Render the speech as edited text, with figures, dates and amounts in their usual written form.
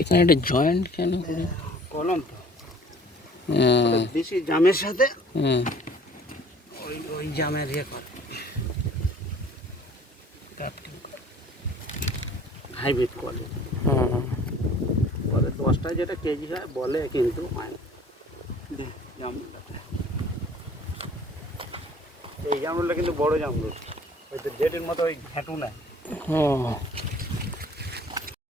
এখানে একটা জয়েন্ট কেন কলম তো দেশি জামের সাথে ওই ওই জামের ইয়ে করে হাইব্রিড কোয়ালিটি বলে 10টায় যেটা কেজি হয় বলে, কিন্তু জামরুলটা এই জামরুলটা কিন্তু বড় জামরুল, ওই তো জেটের মতো ওই ঘাটু না।